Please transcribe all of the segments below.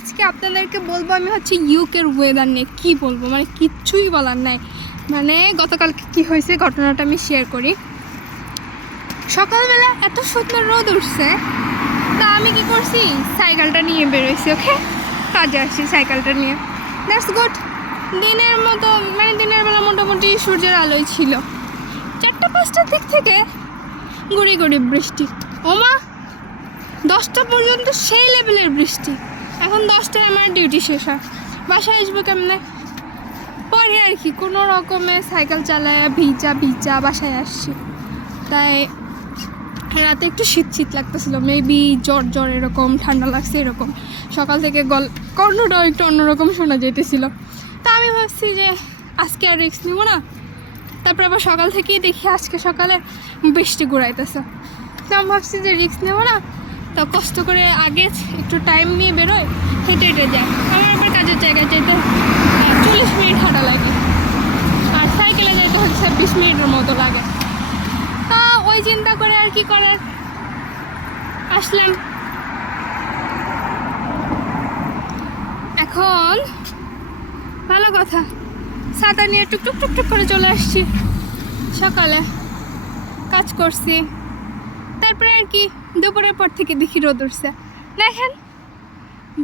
আজকে আপনাদেরকে বলবো আমি হচ্ছে ইউকের ওয়েদার নিয়ে। কী বলবো, মানে কিচ্ছুই বলার নাই। মানে গতকালকে কী হয়েছে ঘটনাটা আমি শেয়ার করি। সকালবেলা এত সুন্দর রোদ উঠছে, তা আমি কি করছি, সাইকেলটা নিয়ে বেরোইছি। ওকে, কাজে আসছি সাইকেলটা নিয়ে, দ্যাটস গুড। দিনের মতো মানে দিনের বেলা মোটামুটি সূর্যের আলোই ছিল। 4টা-5টার দিক থেকে গুড়ি গুড়ি বৃষ্টি। ওমা, 10টা পর্যন্ত সেই লেভেলের বৃষ্টি। এখন 10টায় আমার ডিউটি শেষ হয়, বাসায় আসবো কেমনে? পরে আর কি কোনো রকমে সাইকেল চালায় ভিজা ভিজা বাসায় আসছি। তাই রাতে একটু শীত শীত লাগতেছিল, মেবি জ্বর জ্বর এরকম, ঠান্ডা লাগছে এরকম। সকাল থেকে কর্ণটাও একটু অন্যরকম শোনা যেতেছিল। তা আমি ভাবছি যে আজকে আর রিস্ক নিব না। তারপর আবার সকাল থেকেই দেখি আজকে সকালে বৃষ্টি ঘুরাইতেছে। তো আমি ভাবছি যে রিস্ক নেব না, তো কষ্ট করে আগে একটু টাইম নিয়ে বেরোয়, হেঁটে হেঁটে যায়। আমার আবার কাজের জায়গায় যেতে 40 মিনিট হাঁটা লাগে, আর সাইকেলে যেতে হচ্ছে 20 মিনিটের মতো লাগে। তা ওই চিন্তা করে আর কি করার, আসলাম। এখন ভালো কথা, ছাতা নিয়ে টুকটুক টুকটুক করে চলে আসছি। সকালে কাজ করছি, তারপরে আর কি দুপুরের পর থেকে দেখি রোদ উঠছে। দেখেন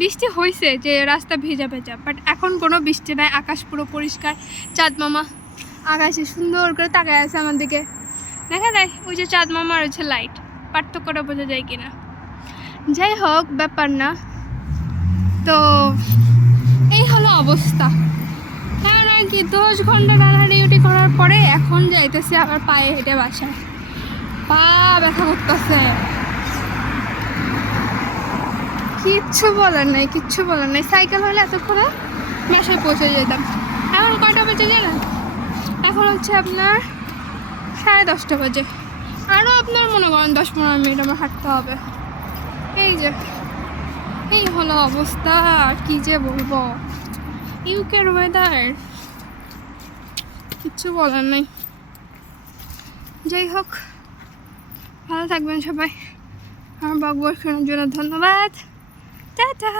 বৃষ্টি হয়েছে যে রাস্তা ভেজা ভেজা, বাট এখন কোনো বৃষ্টি নাই, আকাশ পুরো পরিষ্কার। চাঁদ মামা আকাশে সুন্দর করে তাকায় আছে আমার দিকে, দেখা যায় ওই যে চাঁদ মামা আর হচ্ছে লাইট, পার্থক্যটা বোঝা যায় কিনা। যাই হোক, ব্যাপার না। তো এই হলো অবস্থা। কারণ আর কি 10 ঘন্টা টানা ডিউটি করার পরে এখন যাইতেছে আবার পায়ে হেঁটে বাসায়, পা ব্যথা করতেছে। কিচ্ছু বলার নাই, কিচ্ছু বলার নাই। সাইকেল হলে এতক্ষণে বাসায় পৌঁছে যেতাম। এখন কয়টা বেজে যায় না, এখন হচ্ছে আপনার 10:30 বাজে। আরও আপনার মনে করেন 10-15 মিনিট আমার হাঁটতে হবে। এই যে এই হলো অবস্থা, আর কি যে বলবো। ইউকের ওয়েদার কিচ্ছু বলার নাই। যাই হোক, ভালো থাকবেন সবাই। আমার বকবক শোনার জন্য ধন্যবাদ। টাটা।